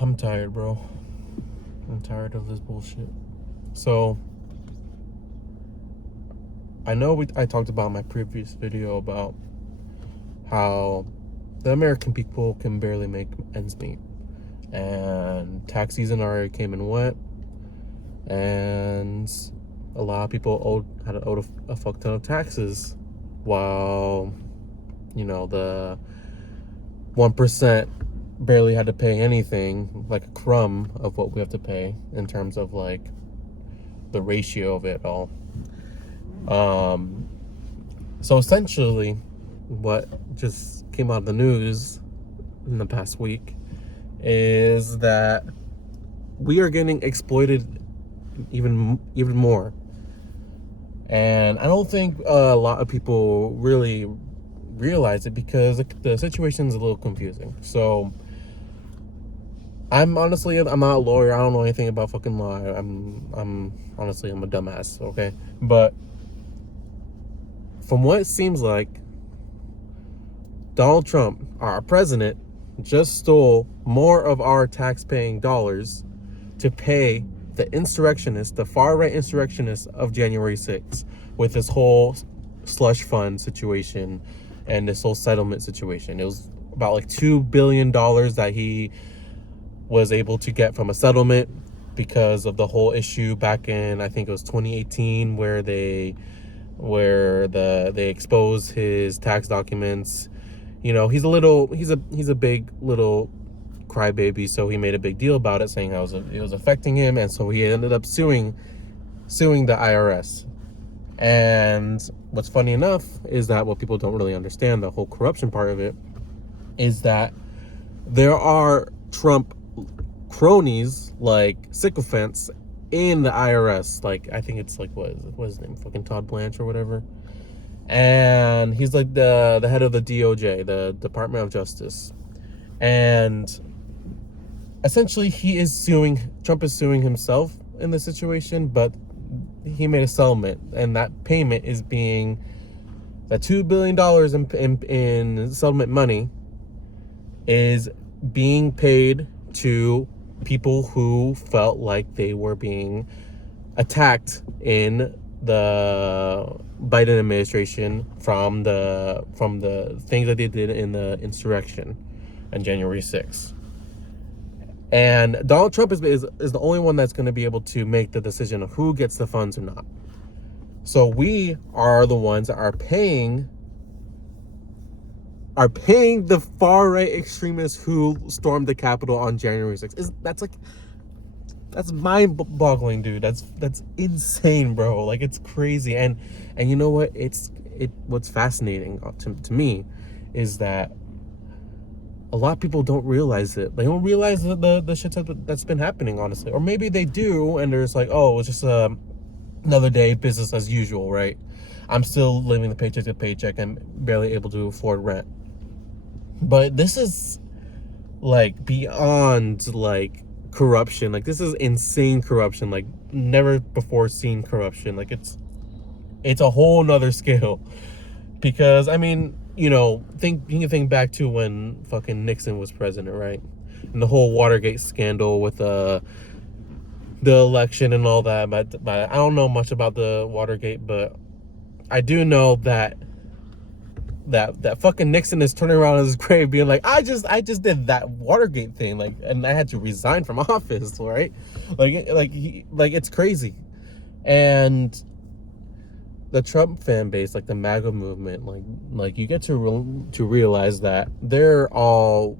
I'm tired, bro. I'm tired of this bullshit. So, I know I talked about in my previous video about how the American people can barely make ends meet. And tax season already came and went. And a lot of people had to owe a fuck ton of taxes, while, the 1% barely had to pay anything, like a crumb of what we have to pay in terms of like the ratio of it all. So essentially what just came out of the news in the past week is that we are getting exploited even more. And I don't think a lot of people really realize it, because the situation is a little confusing. So I'm not a lawyer. I don't know anything about fucking law. I'm honestly, I'm a dumbass, okay? But from what it seems like, Donald Trump, our president, just stole more of our tax-paying dollars to pay the far-right insurrectionists of January 6th with this whole slush fund situation and this whole settlement situation. It was about like $2 billion that he was able to get from a settlement because of the whole issue back in, I think it was 2018, where they exposed his tax documents. He's a big little crybaby, so he made a big deal about it, saying how it was affecting him, and so he ended up suing the IRS. And what's funny enough is that what people don't really understand, the whole corruption part of it, is that there are Trump cronies, like sycophants, in the IRS. Like, I think it's like, what is his name? Fucking Todd Blanche or whatever. And he's like the head of the DOJ, the Department of Justice. And essentially Trump is suing himself in this situation, but he made a settlement, and that payment is being, that $2 billion in settlement money is being paid to people who felt like they were being attacked in the Biden administration from the things that they did in the insurrection on January 6th. And Donald Trump is the only one that's going to be able to make the decision of who gets the funds or not. So we are the ones that are paying the far-right extremists who stormed the Capitol on January 6th. That's mind-boggling, dude. That's insane, bro. Like, it's crazy. And you know what? What's fascinating to me is that a lot of people don't realize it. They don't realize the shit that's been happening, honestly. Or maybe they do, and they're just like, oh, it's just another day, business as usual, right? I'm still living the paycheck to paycheck and barely able to afford rent. But this is like beyond like corruption. Like, this is insane corruption, like never before seen corruption. Like, it's a whole nother scale. Because I mean, you can think back to when fucking Nixon was president, right? And the whole Watergate scandal with the election and all that. But I don't know much about the Watergate, but I do know that fucking Nixon is turning around in his grave being like, I just did that Watergate thing, like, and I had to resign from office, right? Like it's crazy. And the Trump fan base, like the MAGA movement, like you get to realize that they're all,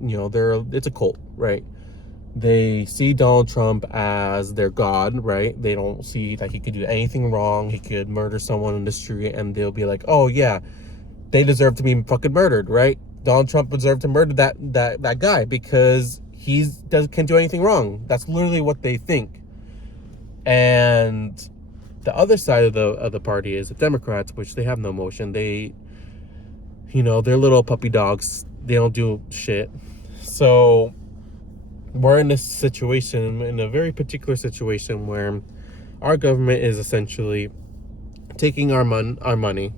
it's a cult, right? They see Donald Trump as their god, right? They don't see that he could do anything wrong. He could murder someone in the street, and they'll be like, oh yeah, they deserve to be fucking murdered, right? Donald Trump deserved to murder that guy because can't do anything wrong. That's literally what they think. And the other side of the party is the Democrats, which they have no emotion. They're little puppy dogs. They don't do shit. So we're in a very particular situation where our government is essentially taking our money,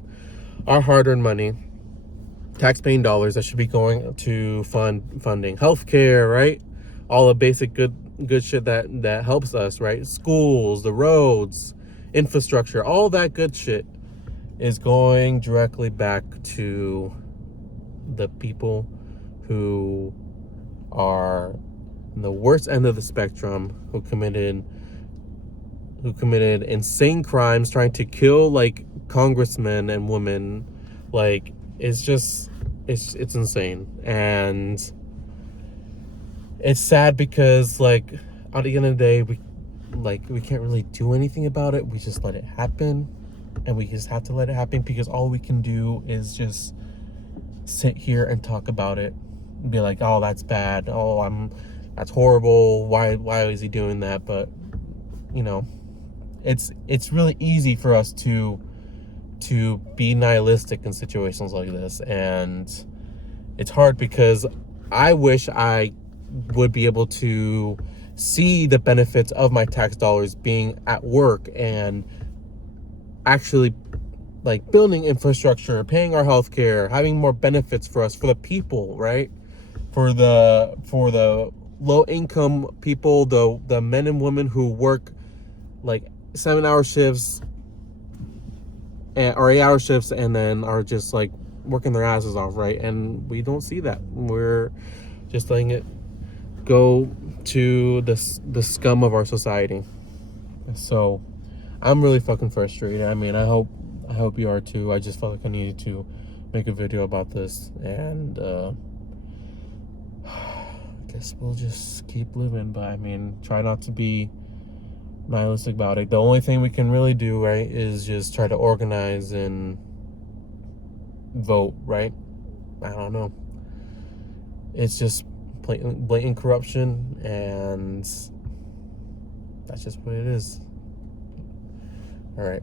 our hard-earned money, tax-paying dollars that should be going to funding healthcare, right? all the basic good shit that helps us, right? Schools, the roads, infrastructure, all that good shit is going directly back to the people who are the worst end of the spectrum, who committed insane crimes trying to kill like congressmen and women. Like, it's just it's insane. And it's sad because, like, at the end of the day, we can't really do anything about it. We just let it happen, and we just have to let it happen, because all we can do is just sit here and talk about it and be like, oh, that's bad, that's horrible, why is he doing that? But you know, it's really easy for us to be nihilistic in situations like this. And it's hard because I wish I would be able to see the benefits of my tax dollars being at work and actually, like, building infrastructure, paying our health care, having more benefits for us, for the people, right? For the low income people, the men and women who work like 7-hour shifts or 8-hour shifts, and then are just like working their asses off, right? And we don't see that. We're just letting it go to the scum of our society. So I'm really fucking frustrated. I mean, I hope you are too. I just felt like I needed to make a video about this, and I guess we'll just keep living. But I mean, try not to be nihilistic about it. The only thing we can really do, right, is just try to organize and vote, right? I don't know. It's just blatant corruption, and that's just what it is. All right.